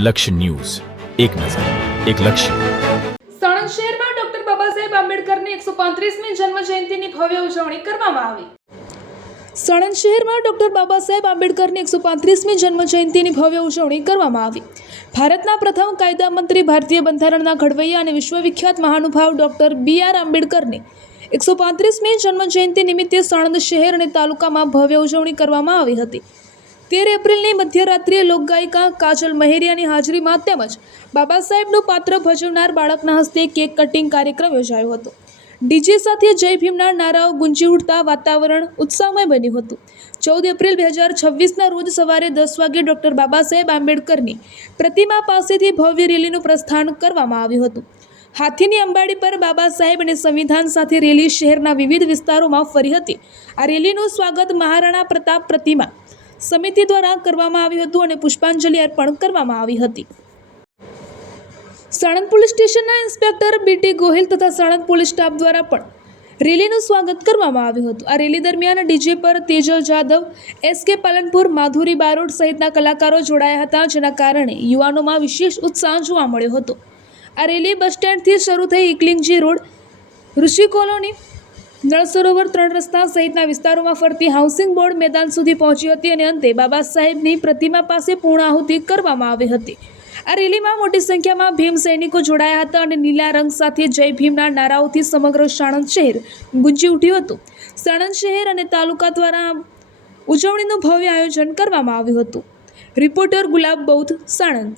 લક્ષ્ય ન્યૂઝ, એક નજર, એક લક્ષ્ય. સાણંદ શહેરમાં ડોક્ટર બાબા સાહેબ આંબેડકરની 135મી જન્મ જયંતિની ભવ્ય ઉજવણી કરવામાં આવી. સાણંદ શહેરમાં ડોક્ટર બાબા સાહેબ આંબેડકરની 135મી જન્મ જયંતિની ભવ્ય ઉજવણી કરવામાં આવી. ભારતના પ્રથમ કાયદા મંત્રી, ભારતીય બંધારણના ઘડવૈયા અને વિશ્વવિખ્યાત મહાનુભાવ ડોક્ટર B.R. આંબેડકરની 135મી જન્મ જયંતિ નિમિત્તે સાણંદ શહેર અને તાલુકામાં ભવ્ય ઉજવણી કરવામાં આવી હતી. 13 એપ્રિલની મધ્યરાત્રિએ લોકગાયિકા કાજલ મહેરિયાની હાજરીમાં તેમજ બાબા સાહેબનું પાત્ર ભજવનાર બાળકના હસ્તે કેક કટિંગ કાર્યક્રમ યોજાયો હતો. ડીજે સાથે જય ભીમના નારાઓ ગુંજી ઉઠતા વાતાવરણ ઉત્સાહમય બન્યું હતું. 14 એપ્રિલ 2026ના રોજ સવારે 10 વાગે ડોક્ટર બાબા સાહેબ આંબેડકરની પ્રતિમા પાસેથી ભવ્ય રેલીનું પ્રસ્થાન કરવામાં આવ્યું હતું. હાથીની અંબાડી પર બાબા સાહેબ અને સંવિધાન સાથે રેલી શહેરના વિવિધ વિસ્તારોમાં ફરી હતી. આ રેલીનું સ્વાગત મહારાણા પ્રતાપ પ્રતિમા સમિતિ દ્વારા કરવામાં આવ્યું હતું અને પુષ્પાંજલિ અર્પણ કરવામાં આવી હતી. સાણંદ પોલીસ સ્ટેશનના ઇન્સ્પેક્ટર B.T. ગોહિલ તથા સાણંદ પોલીસ સ્ટાફ દ્વારા પણ રેલીનું સ્વાગત કરવામાં આવ્યું હતું. આ રેલી દરમિયાન ડીજે પર તેજલ જાદવ, S.K. પાલનપુર, માધુરી બારોટ સહિતના કલાકારો જોડાયા હતા, જેના કારણે યુવાનોમાં વિશેષ ઉત્સાહ જોવા મળ્યો હતો. આ રેલી બસ સ્ટેન્ડથી શરૂ થઈ ઇકલિંગજી રોડ, ઋષિ કોલોની, નળ સરોવર 3 રસ્તા સહિતના વિસ્તારોમાં ફરતી હાઉસિંગ બોર્ડ મેદાન સુધી પહોંચી હતી અને અંતે બાબા સાહેબની પ્રતિમા પાસે પૂર્ણ આહુતિ કરવામાં આવી હતી. આ રેલીમાં મોટી સંખ્યામાં ભીમ સૈનિકો જોડાયા હતા અને નીલા રંગ સાથે જય ભીમના નારાઓથી સમગ્ર સાણંદ શહેર ગુંજી ઉઠ્યું હતું. સાણંદ શહેર અને તાલુકા દ્વારા ઉજવણીનું ભવ્ય આયોજન કરવામાં આવ્યું હતું. રિપોર્ટર ગુલાબ બૌદ્ધ, સાણંદ.